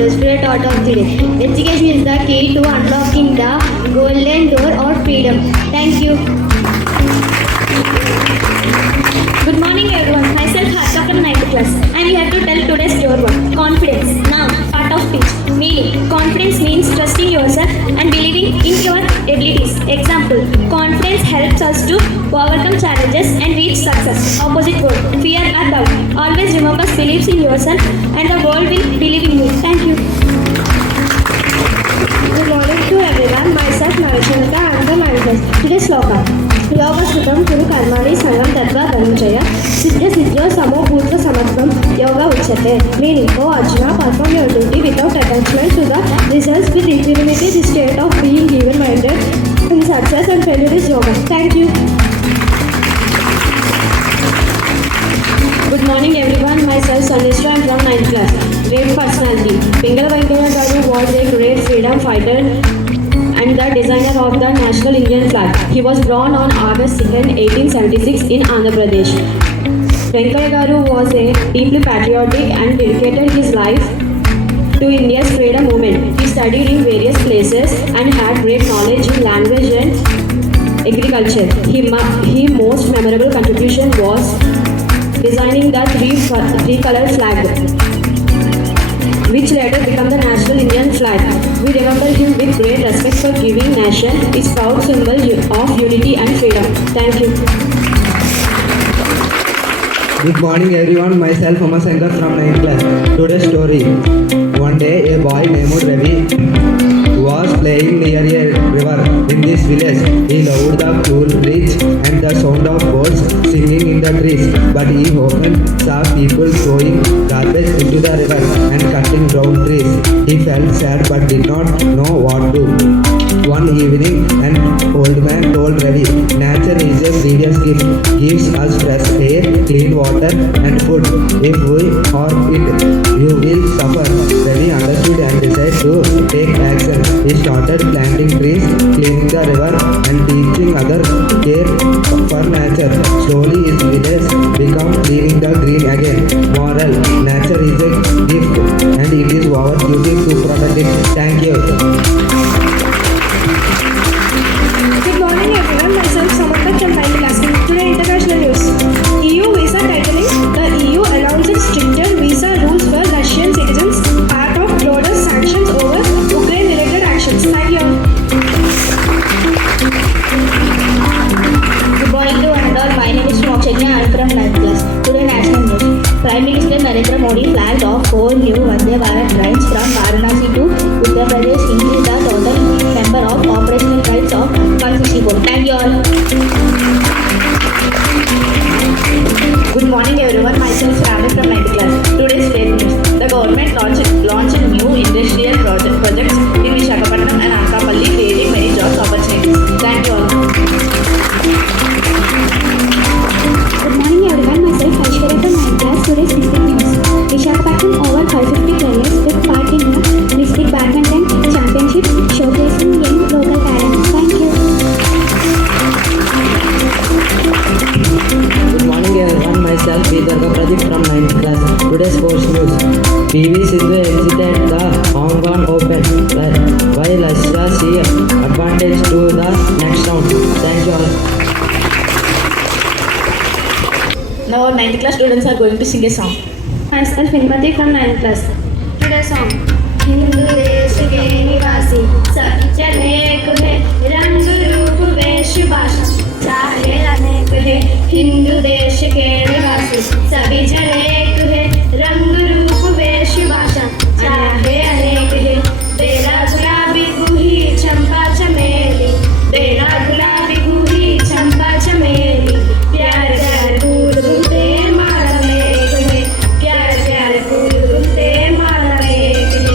the spirit thought of the day. Education is the key to unlocking the golden door of freedom. Thank you. Good morning everyone. Myself Harsha from 9th class. I am here to tell today's your word. Confidence. Now, part of speech. Meaning. Confidence means trusting yourself and believing in your abilities. Example. Confidence helps us to overcome challenges and reach success. Opposite word. Fear or doubt. Always remember beliefs in yourself and the world will believe in you. Thank you. Good morning to everyone. Myself Narashanata. I am from 9th class. Today's sloka. Yoga Sukam Kuru Karmani Sangam Tattva Dhananjaya Siddhya Siddhyo Samo Bhutva Samatvam Yoga Uchyate. Meaning, O Arjuna, perform your duty without attachment to the results with equanimity, the state of being even-minded in success and failure is yoga. Thank you. Good morning everyone. Myself Sanishra. I am from 9th class. Great personality. Pingal Venkaya Garu was a great freedom fighter and the designer of the national Indian flag. He was born on August 2nd, 1876 in Andhra Pradesh. Venkaya Garu was a deeply patriotic and dedicated his life to India's freedom movement. He studied in various places and had great knowledge in language and agriculture. His most memorable contribution was designing the three-color flag, which later became the national Indian flag. We remember him with great respect for giving nation its proud symbol of unity and freedom. Thank you. Good morning everyone. Myself Amasankar from 9th class. Today's story. One day a boy named Ravi was playing near a river in this village. He loved the cool breeze and the sound of birds singing in the trees, but he often saw people throwing garbage into the river and cutting down trees. He felt sad but did not know what to do. One evening, an old man told Ravi, nature is a precious gift, gives us fresh air, clean water and food. If we harm it, you will suffer. Ravi understood and decided to take action. He started planting trees, cleaning the river and teaching others care for nature. Slowly his village became cleaning the green again. Moral, nature is a gift and it is our duty to protect it. Thank you. Good morning everyone. Myself Samantha from 9th class. Today international news. EU visa tightening. The EU announced stricter visa rules for Russian citizens, part of broader sanctions over Ukraine-related actions. Thank you. Good morning to one and all. My name is Mokshanya. I am from 9th class. Today national news. Prime Minister Narendra Modi flagged off 4 new Vande Bharat trains from Varanasi to Uttar Pradesh, increasing the total number of operational flights of 164. Thank you all. Good morning everyone. Myself Ravi from 9th class. Today's state news. The government launched new industrial projects in Visakhapatnam and Anakapalli, creating many jobs opportunities. Thank you all. Good morning everyone. Myself Aishwarya from 9th class. Today's district news. Visakhapatnam over 550 players took part in the district badminton championship, showcasing young local talent. Thank you. Good morning everyone. Myself Vidyasagara Pradeep from 9th class. Today's sports news. PV Sindhu exited the Hong Kong Open while Russia see advantage to the next round. Thank you all. Now our 9th class students are going to sing a song. Myself Vinmati from 9th class. Today's song. Hindu देश के निवासी सब अनेक है रंग रूप वेश भाषा चाहे अनेक है हिंदू देश के निवासी सभी जन एक है रंग रूप वेश भाषा चाहे अनेक है तेरा गुलाबी गुही चंपा चमेली तेरा गुलाबी गुही चंपा चमेली प्यार प्यार फूल बुलते मारा एक है प्यार प्यार फूल बुलते मारा एक है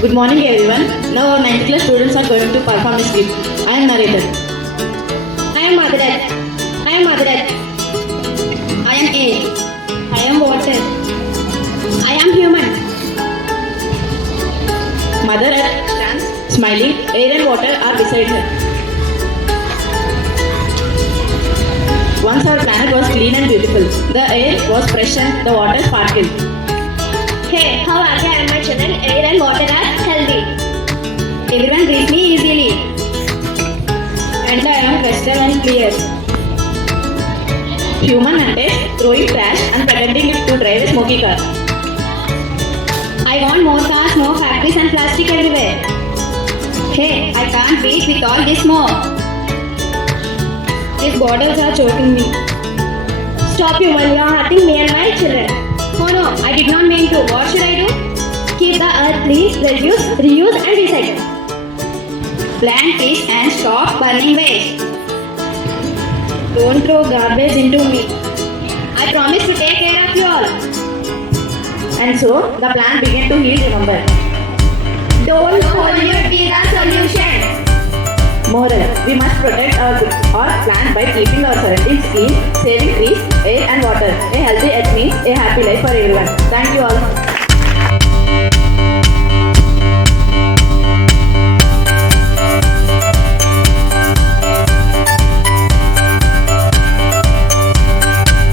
Good morning everyone. Now our 9th class students are going to perform a script. I am narrator. I am Madharat. I am Madharat. I am A. I am water. I am human. Mother Earth stands smiling. Air and water are beside her. Once our planet was clean and beautiful. The air was fresh and the water sparkled. Hey, how are you? I am my children. Air and water are healthy. Everyone breathes me easily. And I am crystal and clear. Human ante throwing trash and pretending to drive a smoky car. I want more cars, more factories and plastic everywhere. Hey, I can't breathe with all this smoke. These bottles are choking me. Stop, human. You are hurting me and my children. Oh no, I did not mean to. What should I do? Keep the earth clean, reduce, reuse, and recycle. Plant trees and stop burning waste. Don't throw garbage into me. I promise to take care of you all. And so the plant began to heal, remember. Don't Pollute be the solution. Moral, we must protect our plant by keeping our surroundings clean, saving trees, air and water. A healthy earth means a happy life for everyone. Thank you all.